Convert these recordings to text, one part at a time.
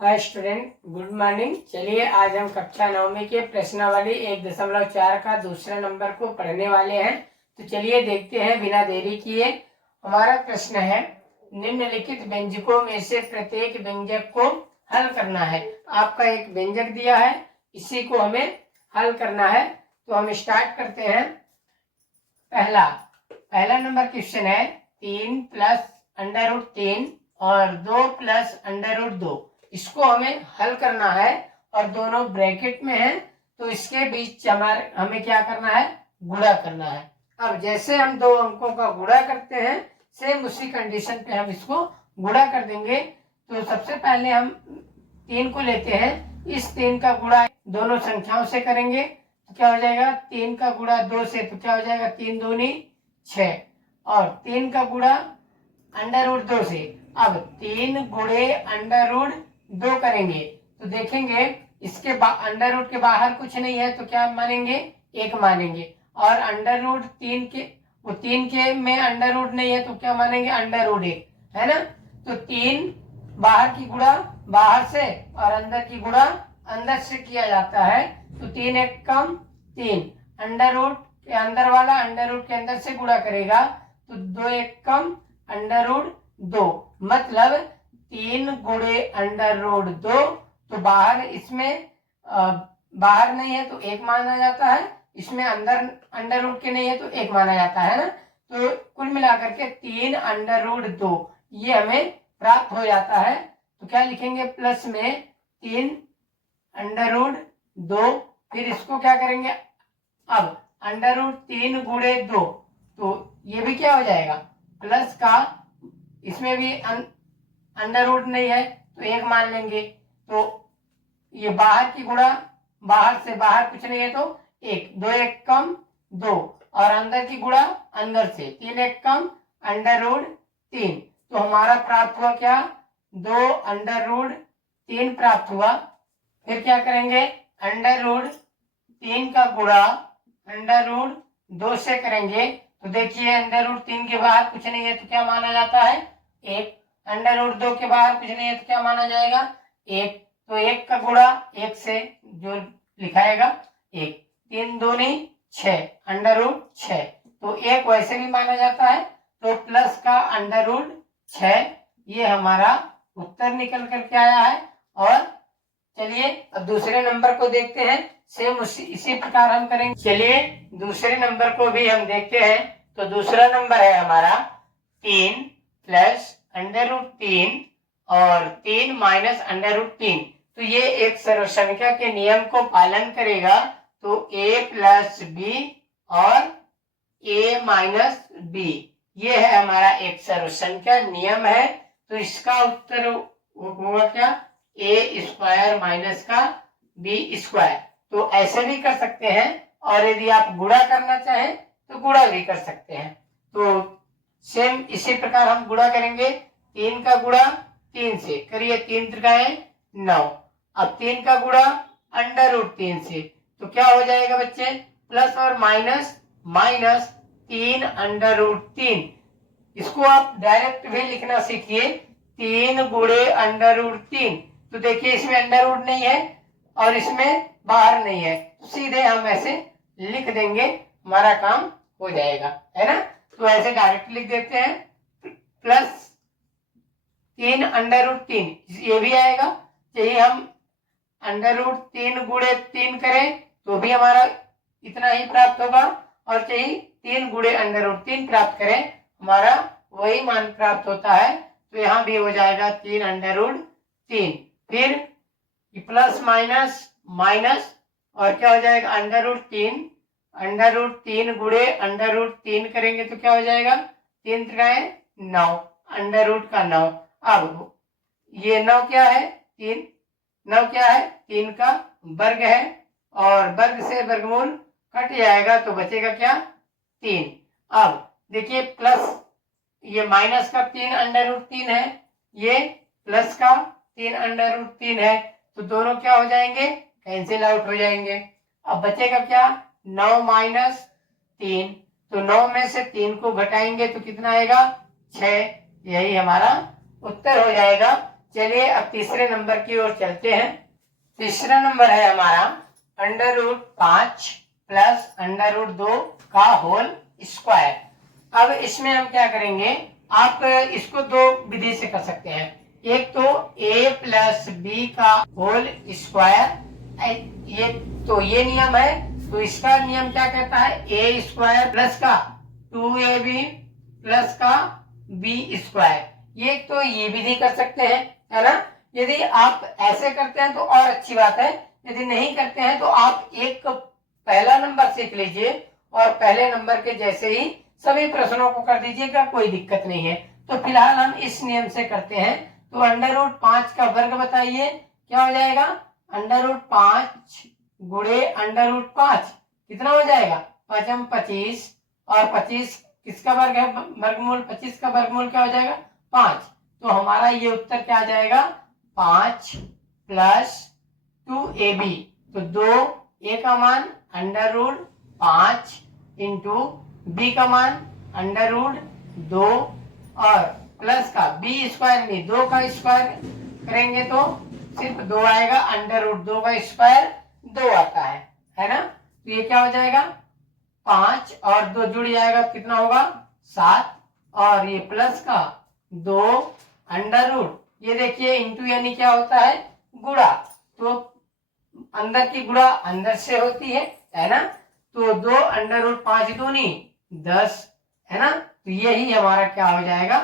Hi student, good morning. चलिए आज हम कक्षा 9वीं के प्रश्नावली 1.4 का दूसरा नंबर को पढ़ने वाले हैं। तो चलिए देखते हैं बिना देरी किए। हमारा प्रश्न है, निम्नलिखित व्यंजकों में से प्रत्येक व्यंजक को हल करना है। आपका एक व्यंजक दिया है, इसी को हमें हल करना है। तो हम स्टार्ट करते हैं। पहला नंबर क्वेश्चन है 3 प्लस √3 और 2 प्लस √2। इसको हमें हल करना है और दोनों ब्रैकेट में है, तो इसके बीच हमें क्या करना है, गुणा करना है। अब जैसे हम दो अंकों का गुणा करते हैं, सेम उसी कंडीशन पे हम इसको गुणा कर देंगे। तो सबसे पहले हम 3 को लेते हैं, इस 3 का गुणा दोनों संख्याओं से करेंगे तो क्या हो जाएगा, 3 का गुणा 2 से तो क्या हो जाएगा, 3 दूनी 6 और 3 का गुणा √2 से। अब 3 गुणे √2 करेंगे तो देखेंगे इसके √2 के बाहर कुछ नहीं है, तो क्या मानेंगे, 1 मानेंगे। और √3 के वो 3 के में √2 नहीं है, तो क्या मानेंगे, √1 है ना। तो 3 बाहर की गुणा बाहर से और अंदर की गुणा अंदर से किया जाता है। तो 3 1 कम 3, √2 के अंदर वाला √2 के अंदर से गुणा करेगा तो 2 1 कम √2, मतलब 3 गुणे √2। तो बाहर इसमें बाहर नहीं है तो 1 माना जाता है, इसमें अंदर √2 के नहीं है तो 1 माना जाता है ना। तो कुल मिलाकर के 3 √2 ये हमें प्राप्त हो जाता है। तो क्या लिखेंगे, प्लस में 3 √2, फिर इसको क्या करेंगे, अब √3 गुणे 2, तो ये भी क्या हो जाएगा, प्लस का, इसमें भी √2 नहीं है तो 1 मान लेंगे। तो ये बाहर की गुणा बाहर से, बाहर कुछ नहीं है तो 1, 2 1 कम 2 और अंदर की गुणा अंदर से, 3 1 कम √3। तो हमारा प्राप्त हुआ क्या, 2 √3 प्राप्त हुआ। फिर क्या करेंगे, √3 का गुणा √2 से करेंगे तो देखिए √3 के बाहर कुछ नहीं है तो क्या माना जाता है, 1। √2 के बाहर कुछ नहीं है तो क्या माना जाएगा, 1। तो 1 का गुणा 1 से जो लिखाएगा 1, 3 दूनी 6, √6। तो 1 वैसे भी माना जाता है, तो प्लस का √6, ये हमारा उत्तर निकल करके आया है। और चलिए अब दूसरे नंबर को देखते हैं, सेम इसी प्रकार हम करेंगे। चलिए दूसरे नंबर को भी हम देखते हैं। तो दूसरा नंबर है हमारा 3 प्लस √3 और 3 माइनस √3। तो ये एक सर्वसंख्या के नियम को पालन करेगा। तो a प्लस बी और a माइनस बी, ये है हमारा एक सर्वसंख्या नियम है। तो इसका उत्तर होगा क्या, a² माइनस का b²। तो ऐसे भी कर सकते हैं, और यदि आप गुणा करना चाहें तो गुणा भी कर सकते हैं। तो सेम इसी प्रकार हम गुणा करेंगे। 3 का गुणा 3 से करिए, 3 त्रिकाएं 9। अब 3 का गुणा √3 से, तो क्या हो जाएगा बच्चे, प्लस और माइनस, माइनस 3 √3। इसको आप डायरेक्ट भी लिखना सीखिए, 3 गुणे √3। तो देखिए इसमें √2 नहीं है और इसमें बाहर नहीं है, तो सीधे हम ऐसे लिख देंगे, हमारा काम हो जाएगा, है ना। तो ऐसे डायरेक्ट लिख देते हैं, प्लस 3 √3, ये भी आएगा। चाहिए हम √3 गुणे 3 करें तो भी हमारा इतना ही प्राप्त होगा, और चाहिए 3 गुणे √3 प्राप्त करें, हमारा वही मान प्राप्त होता है। तो यहाँ भी हो जाएगा 3 √3। फिर प्लस माइनस माइनस, और क्या हो जाएगा, √3 गुणे √3 करेंगे तो क्या हो जाएगा, 3 त्रिकाएं 9, √ का 9। अब ये 9 क्या है, 3, 9 क्या है, 3 का वर्ग है, और वर्ग से वर्गमूल कट जाएगा तो बचेगा क्या, 3। अब देखिए प्लस, ये माइनस का 3 √3 है, ये प्लस का 3 √3 है, तो दोनों क्या हो जाएंगे, कैंसिल आउट हो जाएंगे। अब बचेगा क्या, 9 माइनस 3, तो 9 में से 3 को घटाएंगे तो कितना आएगा, 6। यही हमारा उत्तर हो जाएगा। चलिए अब तीसरे नंबर की ओर चलते हैं। तीसरा नंबर है हमारा √5 प्लस √2 का होल स्क्वायर। अब इसमें हम क्या करेंगे, आप इसको दो विधि से कर सकते हैं। एक तो a प्लस बी का होल स्क्वायर, ये नियम है। तो इसका नियम क्या कहता है, a स्क्वायर प्लस का 2ab प्लस का b स्क्वायर। ये तो ये विधि कर सकते हैं, है ना। यदि आप ऐसे करते हैं तो और अच्छी बात है, यदि नहीं करते हैं तो आप एक पहला नंबर सीख लीजिए और पहले नंबर के जैसे ही सभी प्रश्नों को कर दीजिएगा, कोई दिक्कत नहीं है। तो फिलहाल हम इस नियम से करते हैं। तो √5 का वर्ग बताइए क्या हो जाएगा, √5 गुणे √5 कितना हो जाएगा, 5 25, और 25 किसका वर्ग है, वर्गमूल 25 का वर्गमूल क्या हो जाएगा 5। तो हमारा ये उत्तर क्या आ जाएगा 5 प्लस 2ab। तो 2a का मान √5 इंटू b का मान √2 और प्लस का b स्क्वायर में 2 का स्क्वायर करेंगे तो सिर्फ 2 आएगा, √2 का स्क्वायर 2 आता है ना। तो ये क्या हो जाएगा 5 और 2 जुड़ जाएगा, कितना होगा 7, और ये प्लस का 2 अंडर ये देखिए इंटू यानी क्या होता है गुणा, तो अंदर की गुणा अंदर से होती है ना। तो 2 √5 दूनी 10, है ना। तो यही हमारा क्या हो जाएगा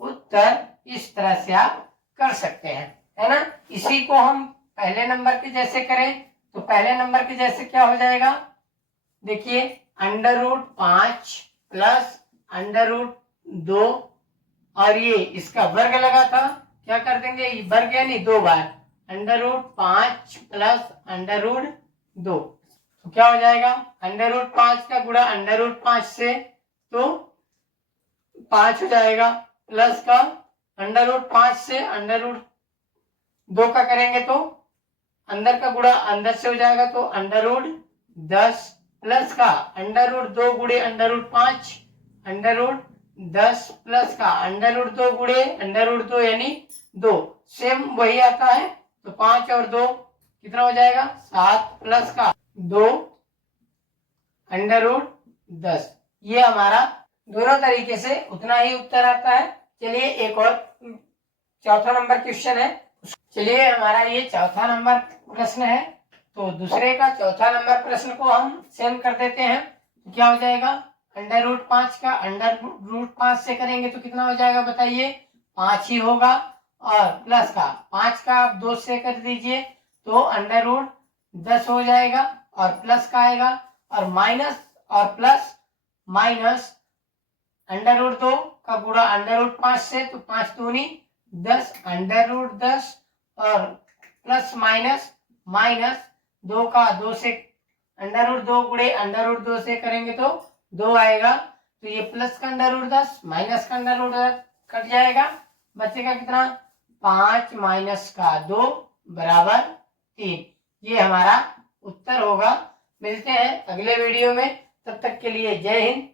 उत्तर। इस तरह से आप कर सकते हैं, है ना। इसी को हम पहले नंबर के जैसे करें तो पहले नंबर के जैसे क्या हो जाएगा, देखिए √5 प्लस √2 और ये इसका वर्ग लगा था, क्या कर देंगे वर्ग यानी 2 बार, √5 प्लस √2। तो क्या हो जाएगा √5 का गुणा √5 से तो 5 हो जाएगा, प्लस का √5 से √2 का करेंगे तो अंदर का गुणा अंदर से हो जाएगा, तो √10 प्लस का √2 गुणे √5 √10 प्लस का √2 गुणे √2 यानी 2, सेम वही आता है। तो 5 और 2 कितना हो जाएगा 7 प्लस का 2 √10। ये हमारा दोनों तरीके से उतना ही उत्तर आता है। चलिए एक और चौथा नंबर क्वेश्चन है। चलिए हमारा ये चौथा नंबर प्रश्न है। तो दूसरे का चौथा नंबर प्रश्न को हम सेम कर देते हैं। तो क्या हो जाएगा √5 का √5 से करेंगे तो कितना हो जाएगा बताइए 5 ही होगा, और प्लस का 5 का आप 2 से कर दीजिए तो √10 हो जाएगा, और प्लस का आएगा, और माइनस और प्लस माइनस √2 का गुणा √5 से तो 5 दूनी 10 √10, और प्लस माइनस माइनस 2 का 2 से √2 गुणे √2 से करेंगे तो 2 आएगा। तो ये प्लस का √10 माइनस का √10 कट जाएगा, बचेगा कितना 5 माइनस का 2 बराबर 3। ये हमारा उत्तर होगा। मिलते हैं अगले वीडियो में, तब तक के लिए जय हिंद।